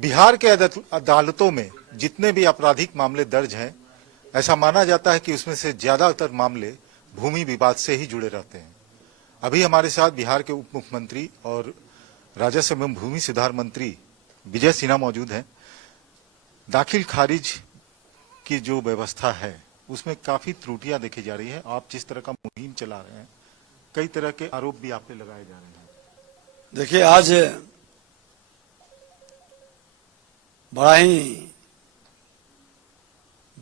बिहार के अदालतों में जितने भी आपराधिक मामले दर्ज हैं, ऐसा माना जाता है कि उसमें से ज्यादातर मामले भूमि विवाद से ही जुड़े रहते हैं। अभी हमारे साथ बिहार के उप मुख्यमंत्री और राजस्व एवं भूमि सुधार मंत्री विजय सिन्हा मौजूद हैं। दाखिल खारिज की जो व्यवस्था है उसमें काफी त्रुटियां देखी जा रही है। आप जिस तरह का मुहिम चला रहे हैं, कई तरह के आरोप भी आप पे लगाए जा रहे हैं। देखिए, आज बड़ा ही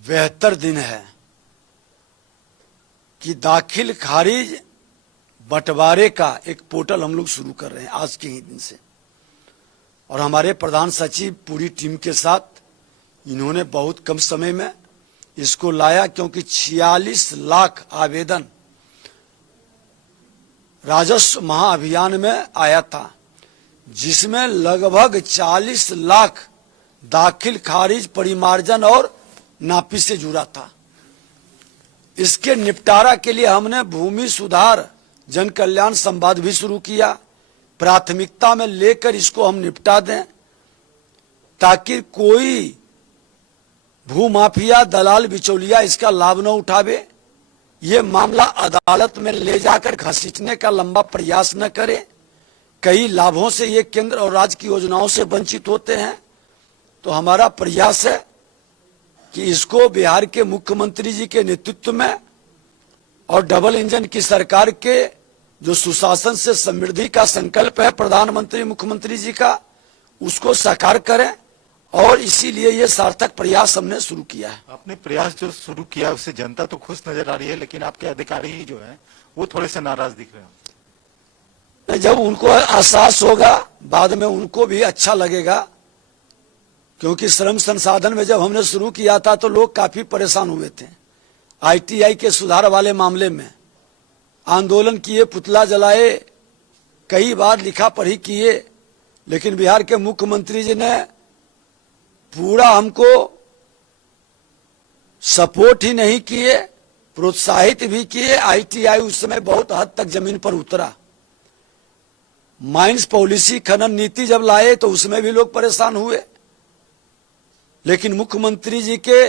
बेहतर दिन है कि दाखिल खारिज बंटवारे का एक पोर्टल हम लोग शुरू कर रहे हैं आज के ही दिन से। और हमारे प्रधान सचिव पूरी टीम के साथ इन्होंने बहुत कम समय में इसको लाया, क्योंकि 46 लाख आवेदन राजस्व महाअभियान में आया था, जिसमें लगभग 40 लाख दाखिल खारिज परिमार्जन और नापी से जुड़ा था। इसके निपटारा के लिए हमने भूमि सुधार जन कल्याण संवाद भी शुरू किया। प्राथमिकता में लेकर इसको हम निपटा दें, ताकि कोई भूमाफिया दलाल बिचौलिया इसका लाभ न उठावे, ये मामला अदालत में ले जाकर घसीटने का लंबा प्रयास न करे। कई लाभों से ये केंद्र और राज्य की योजनाओं से वंचित होते हैं। तो हमारा प्रयास है कि इसको बिहार के मुख्यमंत्री जी के नेतृत्व में और डबल इंजन की सरकार के जो सुशासन से समृद्धि का संकल्प है प्रधानमंत्री मुख्यमंत्री जी का, उसको साकार करें। और इसीलिए ये सार्थक प्रयास हमने शुरू किया है। आपने प्रयास जो शुरू किया उससे जनता तो खुश नजर आ रही है, लेकिन आपके अधिकारी ही जो हैं वो थोड़े से नाराज दिख रहे हैं। जब उनको एहसास होगा, बाद में उनको भी अच्छा लगेगा। क्योंकि श्रम संसाधन में जब हमने शुरू किया था तो लोग काफी परेशान हुए थे। ITI के सुधार वाले मामले में आंदोलन किए, पुतला जलाए, कई बार लिखा पढ़ी किए, लेकिन बिहार के मुख्यमंत्री जी ने पूरा हमको सपोर्ट ही नहीं किए, प्रोत्साहित भी किए। ITI उस समय बहुत हद तक जमीन पर उतरा। माइंस पॉलिसी खनन नीति जब लाए तो उसमें भी लोग परेशान हुए, लेकिन मुख्यमंत्री जी के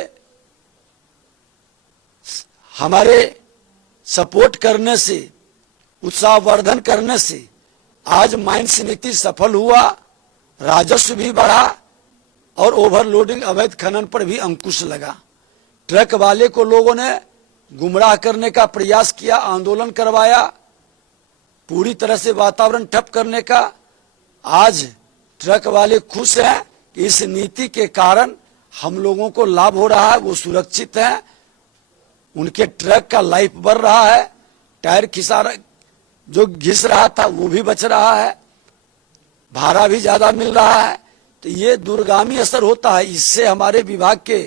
हमारे सपोर्ट करने से, उत्साहवर्धन करने से आज माइंस नीति सफल हुआ, राजस्व भी बढ़ा और ओवरलोडिंग अवैध खनन पर भी अंकुश लगा। ट्रक वाले को लोगों ने गुमराह करने का प्रयास किया, आंदोलन करवाया, पूरी तरह से वातावरण ठप करने का। आज ट्रक वाले खुश हैं कि इस नीति के कारण हम लोगों को लाभ हो रहा है, वो सुरक्षित हैं, उनके ट्रक का लाइफ बढ़ रहा है, टायर जो घिस रहा था वो भी बच रहा है, भाड़ा भी ज्यादा मिल रहा है। तो ये दूरगामी असर होता है। इससे हमारे विभाग के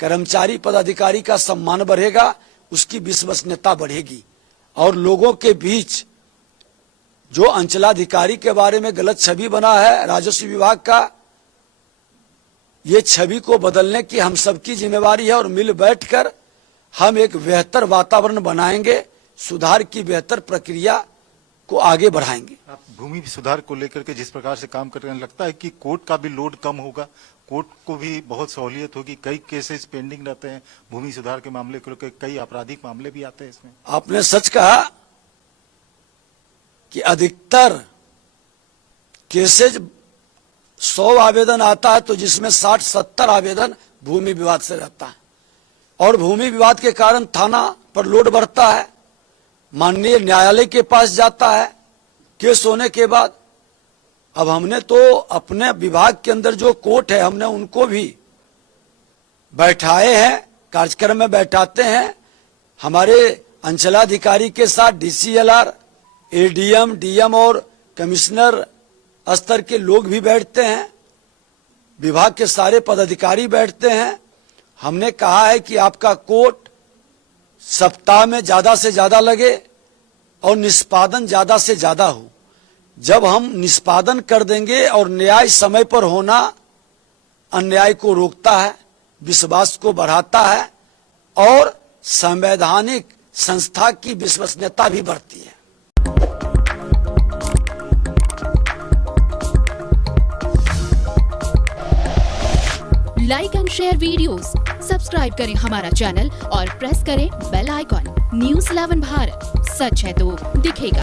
कर्मचारी पदाधिकारी का सम्मान बढ़ेगा, उसकी विश्वसनीयता बढ़ेगी। और लोगों के बीच जो अंचलाधिकारी के बारे में गलत छवि बना है राजस्व विभाग का, ये छवि को बदलने की हम सबकी जिम्मेवारी है। और मिल बैठकर हम एक बेहतर वातावरण बनाएंगे, सुधार की बेहतर प्रक्रिया को आगे बढ़ाएंगे। आप भूमि सुधार को लेकर के जिस प्रकार से काम कर रहे हैं, लगता है कि कोर्ट का भी लोड कम होगा, कोर्ट को भी बहुत सहूलियत होगी। कई केसेस पेंडिंग रहते हैं भूमि सुधार के मामले को लेकर, कई आपराधिक मामले भी आते हैं इसमें। आपने सच कहा कि अधिकतर केसेज 100 आवेदन आता है तो जिसमें 60-70 आवेदन भूमि विवाद से रहता है। और भूमि विवाद के कारण थाना पर लोड बढ़ता है, माननीय न्यायालय के पास जाता है केस होने के बाद। अब हमने तो अपने विभाग के अंदर जो कोर्ट है, हमने उनको भी बैठाए हैं, कार्यक्रम में बैठाते हैं। हमारे अंचलाधिकारी के साथ DCLR, ADM, DM और कमिश्नर स्तर के लोग भी बैठते हैं, विभाग के सारे पदाधिकारी बैठते हैं। हमने कहा है कि आपका कोर्ट सप्ताह में ज्यादा से ज्यादा लगे और निष्पादन ज्यादा से ज्यादा हो। जब हम निष्पादन कर देंगे और न्याय समय पर होना अन्याय को रोकता है, विश्वास को बढ़ाता है और संवैधानिक संस्था की विश्वसनीयता भी बढ़ती है। Like and share videos, subscribe करें हमारा चैनल और प्रेस करें बेल आइकॉन। News 11 भारत, सच है तो दिखेगा।